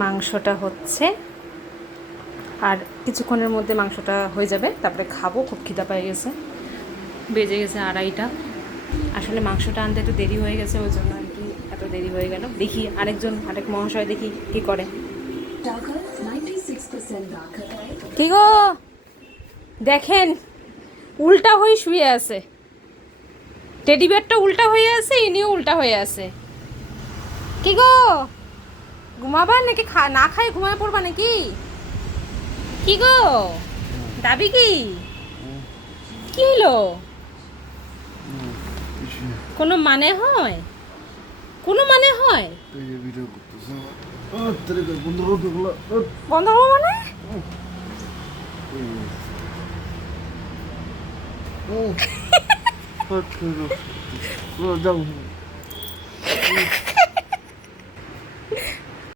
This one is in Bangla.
মাংসটা হচ্ছে, আর কিছুক্ষণের মধ্যে মাংসটা হয়ে যাবে, তারপরে খাবো। খুব খিদা পেয়ে গেছে, বেজে গেছে 2:30। আসলে মাংসটা আনতে একটু দেরি হয়ে গেছে, ওই জন্য আর কি এত দেরি হয়ে গেল। দেখি আরেক মহাশয় দেখি কি করে। কি গো, দেখেন উল্টা হয়ে শুয়ে আছে, টেডি বিয়ারটা উল্টা হয়ে আছে, ইনিও উল্টা হয়ে আছে। কি গো, ঘুমাবা নাকি? না খাই ঘুমায় পড়বা নাকি? কি গো, দাবি কি? কি হলো? কোনো মানে হয়? কোনো মানে হয়? বন্ধ হবো মানে?